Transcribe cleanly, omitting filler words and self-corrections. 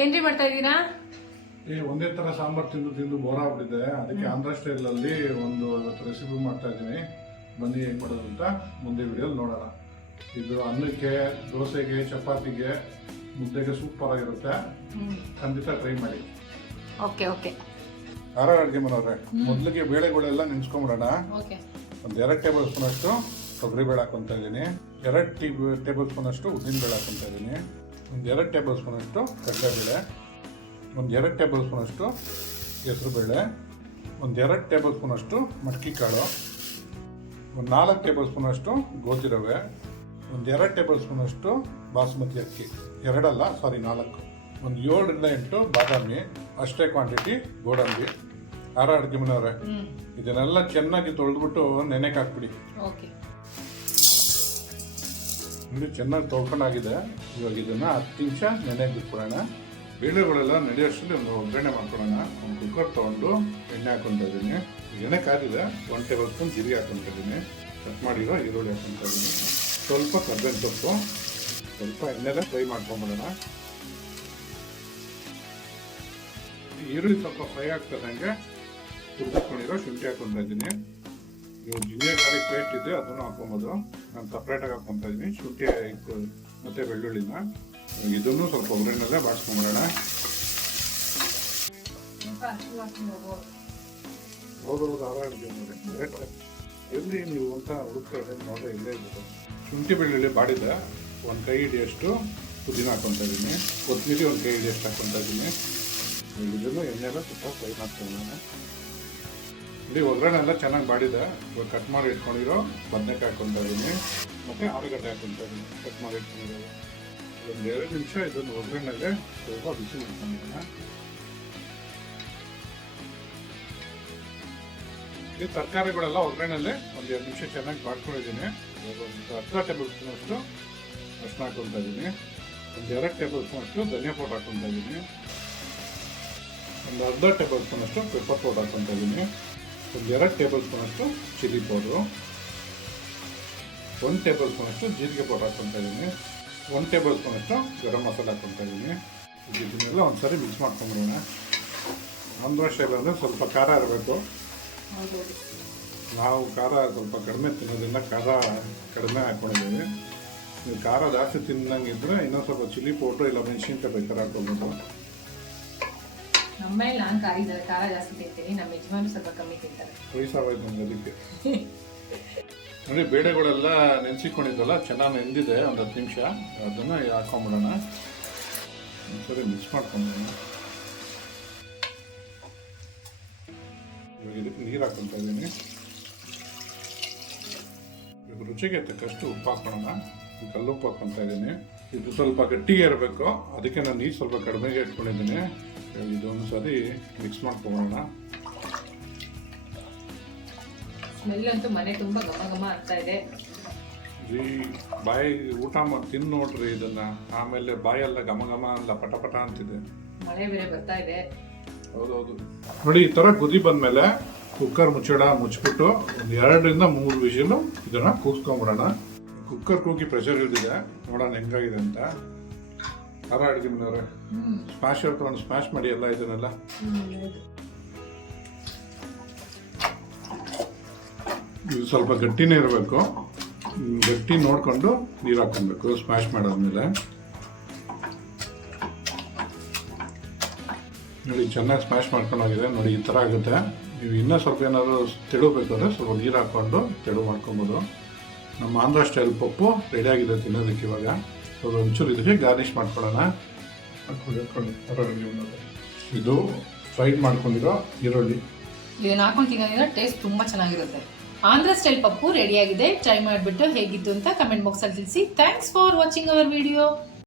ಏನ್ರಿ ಮಾಡ್ತಾ ಇದ್ದೀರಾ? ಒಂದೇ ತರ ಸಾಂಬಾರ್ ತಿಂದು ತಿಂದು ಬೋರ್ ಆಗ್ಬಿಟ್ಟಿದೆ. ಅದಕ್ಕೆ ಆಂಧ್ರ ಸ್ಟೈಲ್ ಅಲ್ಲಿ ಒಂದು ರೆಸಿಪಿ ಮಾಡ್ತಾ ಇದ್ದೀನಿ. ಬನ್ನಿ ಹೇಗೆ ಮಾಡೋದು ಅಂತ ಮುಂದೆ ವಿಡಿಯೋಲಿ ನೋಡೋಣ. ಇದು ಅನ್ನಕ್ಕೆ, ದೋಸೆಗೆ, ಚಪಾತಿಗೆ, ಮುದ್ದೆಗೆ ಸೂಪರ್ ಆಗಿರುತ್ತೆ. ಖಂಡಿತ ಟ್ರೈ ಮಾಡಿ. Okay okay. ಖಾರ ಅಡುಗೆ ಮಾಡೋರೆ ಮೊದಲಿಗೆ ಬೇಳೆಗಳೆಲ್ಲ ನೆನೆಸ್ಕೊಂಬಿಡೋಣ. ಒಂದು 2 ಟೇಬಲ್ ಸ್ಪೂನ್ ಅಷ್ಟು ತೊಗರಿ ಬೇಳೆ ಹಾಕೊತಾ ಇದ್ದೀನಿ. 2 ಟೇಬಲ್ ಸ್ಪೂನ್ ಅಷ್ಟು ಉದ್ದಿನ ಬೇಳೆ ಹಾಕೊತಾ ಇದ್ದೀನಿ. ಒಂದು 2 ಟೇಬಲ್ ಸ್ಪೂನ್ ಅಷ್ಟು ಕಡಲೆಬೇಳೆ, ಒಂದು 2 ಟೇಬಲ್ ಸ್ಪೂನ್ ಅಷ್ಟು ಹೆಸರುಬೇಳೆ, ಒಂದು 2 ಟೇಬಲ್ ಸ್ಪೂನ್ ಅಷ್ಟು ಮಟಕಿ ಕಾಳು, ಒಂದು 4 ಟೇಬಲ್ ಸ್ಪೂನ್ ಅಷ್ಟು ಗೋಧಿ ರವೆ, ಒಂದು 2 ಟೇಬಲ್ ಸ್ಪೂನ್ ಅಷ್ಟು ಬಾಸುಮತಿ ಅಕ್ಕಿ, 2 ಅಲ್ಲ ಸಾರಿ 4, ಒಂದು 7ರಿಂದ 8 ಬಾದಾಮಿ, ಅಷ್ಟೇ ಕ್ವಾಂಟಿಟಿ ಗೋಡಂಬಿ. ಖಾರ ಅಡುಗೆ ಮನೆಯವ್ರೆ ಇದನ್ನೆಲ್ಲ ಚೆನ್ನಾಗಿ ತೊಳೆದ್ಬಿಟ್ಟು ನೆನೆಗೆ ಹಾಕ್ಬಿಡಿ. ಇದು ಚೆನ್ನಾಗಿ ತೊಳ್ಕೊಂಡಾಗಿದೆ. ಇವಾಗ ಇದನ್ನ 10 ನಿಮಿಷ ನೆನೆಗೆ ಬಿಟ್ಬಿಡೋಣ. ಬೇಳೆಗಳೆಲ್ಲ ನಡೆಯೋಷ್ಟರಲ್ಲಿ ಒಂದು ಒಗ್ಗರಣೆ ಮಾಡ್ಕೊಳ್ಳೋಣ. ಒಂದು ಕುಕ್ಕರ್ ತೊಗೊಂಡು ಎಣ್ಣೆ ಹಾಕೊತಾ ಇದ್ದೀನಿ. ಎಣ್ಣೆ ಕಾದಿದೆ. 1 ಟೇಬಲ್ ಸ್ಪೂನ್ ಜೀರಿಗೆ ಹಾಕೊತಾ ಇದ್ದೀನಿ. ಕಟ್ ಮಾಡಿರೋ ಈರುಳ್ಳಿ ಹಾಕೊತಾ ಇದ್ದೀನಿ. ಸ್ವಲ್ಪ ಕರ್ಬೇವಿನ ಸೊಪ್ಪು, ಸ್ವಲ್ಪ ಎಣ್ಣೆಲ್ಲ ಫ್ರೈ ಮಾಡ್ಕೊಂಬಿಡೋಣ. ಈರುಳ್ಳಿ ಸ್ವಲ್ಪ ಫ್ರೈ ಆಗ್ತದಂಗೆ ತುರ್ಕೊಂಡಿರೋ ಶುಂಠಿ ಹಾಕೊತಾ ಇದ್ದೀನಿ. ನೀವು ಜಿಂಜರ್ ಗಾರ್ಲಿಕ್ ಪೇಸ್ಟ್ ಇದೆ ಅದನ್ನು ಹಾಕೊಬೋದು. ನಾನು ಸಪ್ರೇಟಾಗಿ ಹಾಕೊತಾ ಇದ್ದೀನಿ ಶುಂಠಿ ಮತ್ತು ಬೆಳ್ಳುಳ್ಳಿನ. ಇದನ್ನು ಸ್ವಲ್ಪ ಒಗ್ಗರಣೆಲ್ಲೇ ಬಾಡಿಸ್ಕೊಂಬಿಡೋಣ. ಹೌದೌದು ಆರಾಮಿದೆ ನೋಡಿ. ಎಲ್ಲಿ ನೀವು ಅಂತ ಹುಡುಕ್ತಾರೆ ನೋಡ್ರೆ ಇಲ್ಲೇ ಇರ್ತದೆ. ಶುಂಠಿ ಬೆಳ್ಳುಳ್ಳಿ ಬಾಡಿದೆ. 1 ಕೈ ಹಿಡಿಯಷ್ಟು ಪುದೀನ ಹಾಕೊತಾ ಇದ್ದೀನಿ. ಕೊತ್ತಂಬರಿ 1 ಕೈ ಹಿಡಿಯಷ್ಟು ಹಾಕೊತಾ ಇದ್ದೀನಿ. ಇದನ್ನು ಎಣ್ಣೆಲ್ಲ ಸ್ವಲ್ಪ ಫ್ರೈ ಮಾಡ್ಕೊಳ್ಳೋಣ. ಇಲ್ಲಿ ಒಗ್ಗರಣೆ ಎಲ್ಲ ಚೆನ್ನಾಗಿ ಬಾಡಿದೆ. ಇವಾಗ ಕಟ್ ಮಾಡಿ ಇಟ್ಕೊಂಡಿರೋ ಬದನೆಕಾಯಿ ಹಾಕೊತಾ ಇದ್ದೀನಿ ಮತ್ತು ಆಲೂಗಡ್ಡೆ ಹಾಕೊತಾ ಇದ್ದೀನಿ. ಕಟ್ ಮಾಡಿ ಇಟ್ಕೊಂಡಿರೋ ಒಂದು 2 ನಿಮಿಷ ಇದನ್ನು ಒಗ್ಗರಣೆಗೆ ಸ್ವಲ್ಪ ಬಿಸಿ ಮಾಡ್ಕೊಂಡಿರೋಣ. ಈ ತರಕಾರಿಗಳೆಲ್ಲ ಒಗ್ಗರಣೆಲ್ಲೇ ಒಂದು 2 ನಿಮಿಷ ಚೆನ್ನಾಗಿ ಮಾಡ್ಕೊಂಡಿದ್ದೀನಿ. ಒಂದು 10 ಟೇಬಲ್ ಸ್ಪೂನ್ ಅಷ್ಟು ಅರಿಶಿನ ಹಾಕೊತಾ ಇದ್ದೀನಿ. ಒಂದು 2 ಟೇಬಲ್ ಸ್ಪೂನ್ ಅಷ್ಟು ಧನಿಯಾ ಪೌಡರ್ ಹಾಕೊತಾ ಇದ್ದೀನಿ. ಒಂದು 1/2 ಟೇಬಲ್ ಸ್ಪೂನ್ ಅಷ್ಟು ಪೆಪ್ಪರ್ ಪೌಡರ್ ಹಾಕೊತಾ ಇದ್ದೀನಿ. ಒಂದು 2 ಟೇಬಲ್ ಸ್ಪೂನ್ ಅಷ್ಟು ಚಿಲ್ಲಿ ಪೌಡ್ರು, 1 ಟೇಬಲ್ ಸ್ಪೂನ್ ಅಷ್ಟು ಜೀರಿಗೆ ಪೌಡರ್ ಹಾಕೊತಾ ಇದ್ದೀನಿ. 1 ಟೇಬಲ್ ಸ್ಪೂನ್ ಅಷ್ಟು ಗರಂ ಮಸಾಲೆ ಹಾಕೊತಾ ಇದ್ದೀನಿ. ಇದನ್ನೆಲ್ಲ ಒಂದ್ಸರಿ ಮಿಕ್ಸ್ ಮಾಡ್ಕೊಂಬಿಡೋಣ. ಆಂಧ್ರ ಸ್ಟೈಲ್ ಅಂದರೆ ಸ್ವಲ್ಪ ಖಾರ ಇರಬೇಕು. ನಾವು ಖಾರ ಸ್ವಲ್ಪ ಕಡಿಮೆ ತಿನ್ನೋದ್ರಿಂದ ಖಾರ ಕಡಿಮೆ ಹಾಕ್ಕೊಂಡಿದ್ದೀವಿ. ನೀವು ಖಾರ ಜಾಸ್ತಿ ತಿನ್ನಂಗಿದ್ರೆ ಇನ್ನೊಂದು ಸ್ವಲ್ಪ ಚಿಲ್ಲಿ ಪೌಡ್ರು ಇಲ್ಲ ಮೆಣಸಿನ್ಕಾಯಿ ಬೇಕಾದ್ರೆ ಹಾಕ್ಕೊಬೋದು. ನಮ್ಮಲ್ಲಿ ನಾನು ಖಾರ ಜಾಸ್ತಿ ತಿಂತೀನಿ. ನಮ್ಮ ಯಜಮಾನು ಸ್ವಲ್ಪ ಕಮ್ಮಿ ತಿಂತಾರೆ. ವಯಸ್ಸಾಗೋಯ್ತು ನಮ್ಗೆ ಅದಕ್ಕೆ. ನೋಡಿ ಬೇಳೆಗಳೆಲ್ಲ ನೆನೆಸಿಕೊಂಡಿದ್ದಲ್ಲ ಚೆನ್ನಾಗಿ ನೆಂದಿದೆ. ಒಂದು 10 ನಿಮಿಷ ಅದನ್ನು ಹಾಕೊಂಬಿಡೋಣ. ಒಂದ್ಸರಿ ಮಿಕ್ಸ್ ಮಾಡ್ಕೊಂಬಿಡೋಣ. ಇವಾಗ ಇದಕ್ಕೆ ನೀರು ಹಾಕೊತಾ ಇದ್ದೀನಿ. ಇವಾಗ ರುಚಿಗೆ ತಕ್ಕಷ್ಟು ಉಪ್ಪು ಹಾಕೋಣ. ಕಲ್ಲುಪ್ಪು ಹಾಕೊತಾ ಇದ್ದೀನಿ. ಇದು ಸ್ವಲ್ಪ ಗಟ್ಟಿಗೆ ಇರಬೇಕು. ಅದಕ್ಕೆ ನಾನು ನೀರು ಸ್ವಲ್ಪ ಕಡಿಮೆಗೆ ಇಟ್ಕೊಂಡಿದ್ದೀನಿ. ಇದೊಂದು ಸರಿ ಮಿಕ್ಸ್ ಮಾಡ್ಕೊಳ್ಳೋಣ. ಸ್ಮೆಲ್ ಅಂತೂ ಮನೆ ತುಂಬ ಘಮ ಘಮ ಆಗ್ತಾ ಇದೆ. ಈ ಬಾಯಿ ಊಟ ಮಾಡಿ ತಿಂದು ನೋಡ್ರಿ ಇದನ್ನ. ಆಮೇಲೆ ಬಾಯೆಲ್ಲ ಘಮ ಘಮ ಅಲ್ಲ ಪಟ ಪಟ ಅಂತಿದೆ. ಮಳೆ ಬೇರೆ ಬರ್ತಾ ಇದೆ. ಹೌದೌದು ನೋಡಿ. ಈ ಥರ ಕುದಿ ಬಂದಮೇಲೆ ಕುಕ್ಕರ್ ಮುಚ್ಚಳ ಮುಚ್ಚಿಬಿಟ್ಟು ಒಂದು 2ರಿಂದ 3 ವಿಷಲು ಇದನ್ನ ಕೂಗಿಸ್ಕೊಂಬಿಡೋಣ. ಕುಕ್ಕರ್ ಕೂಗಿ ಪ್ರೆಷರ್ ಇಳಿದಿದೆ. ನೋಡೋಣ ಹೆಂಗಾಗಿದೆ ಅಂತ. ಖಾರ ಅಡುಗೆ ಮನೆಯವ್ರೆ ಸ್ಮ್ಯಾಶರ್ ತೊಗೊಂಡು ಸ್ಮ್ಯಾಶ್ ಮಾಡಿ ಎಲ್ಲ ಇದನ್ನೆಲ್ಲ. ಇದು ಸ್ವಲ್ಪ ಗಟ್ಟಿನೇ ಇರಬೇಕು. ಗಟ್ಟಿ ನೋಡಿಕೊಂಡು ನೀರು ಹಾಕೊಬೇಕು ಸ್ಮ್ಯಾಶ್ ಮಾಡಾದ್ಮೇಲೆ. ನೋಡಿ ಚೆನ್ನಾಗಿ ಸ್ಮ್ಯಾಶ್ ಮಾಡ್ಕೊಂಡೋಗಿದೆ. ನೋಡಿ ಈ ಥರ ಆಗುತ್ತೆ. ನೀವು ಇನ್ನೂ ಸ್ವಲ್ಪ ಏನಾದರೂ ತೆಳುಬೇಕು ಅಂದರೆ ಸ್ವಲ್ಪ ನೀರು ಹಾಕ್ಕೊಂಡು ತೆಳು ಮಾಡ್ಕೊಬೋದು. ನಮ್ಮ ಆಂಧ್ರ ಸ್ಟೈಲ್ ಪಪ್ಪು ರೆಡಿಯಾಗಿದೆ ತಿನ್ನೋದಕ್ಕೆ. ಇವಾಗ ಒಂಚೂರು ಇದಕ್ಕೆ ಗಾರ್ನಿಷ್ ಮಾಡ್ಕೊಳ್ಳೋಣ. ಇದು ಫ್ರೈಡ್ ಮಾಡ್ಕೊಂಡಿರೋ ಈರುಳ್ಳಿ ಇದನ್ನ ಹಾಕೊಂಡು ತಿನ್ನೋದ್ರಿಂದ ಟೇಸ್ಟ್ ತುಂಬ ಚೆನ್ನಾಗಿರುತ್ತೆ. ಆಂಧ್ರ ಸ್ಟೈಲ್ ಪಪ್ಪು ರೆಡಿಯಾಗಿದೆ. ಟ್ರೈ ಮಾಡಿಬಿಟ್ಟು ಹೇಗಿತ್ತು ಅಂತ ಕಮೆಂಟ್ ಬಾಕ್ಸಲ್ಲಿ ತಿಳಿಸಿ. Thanks for watching our video.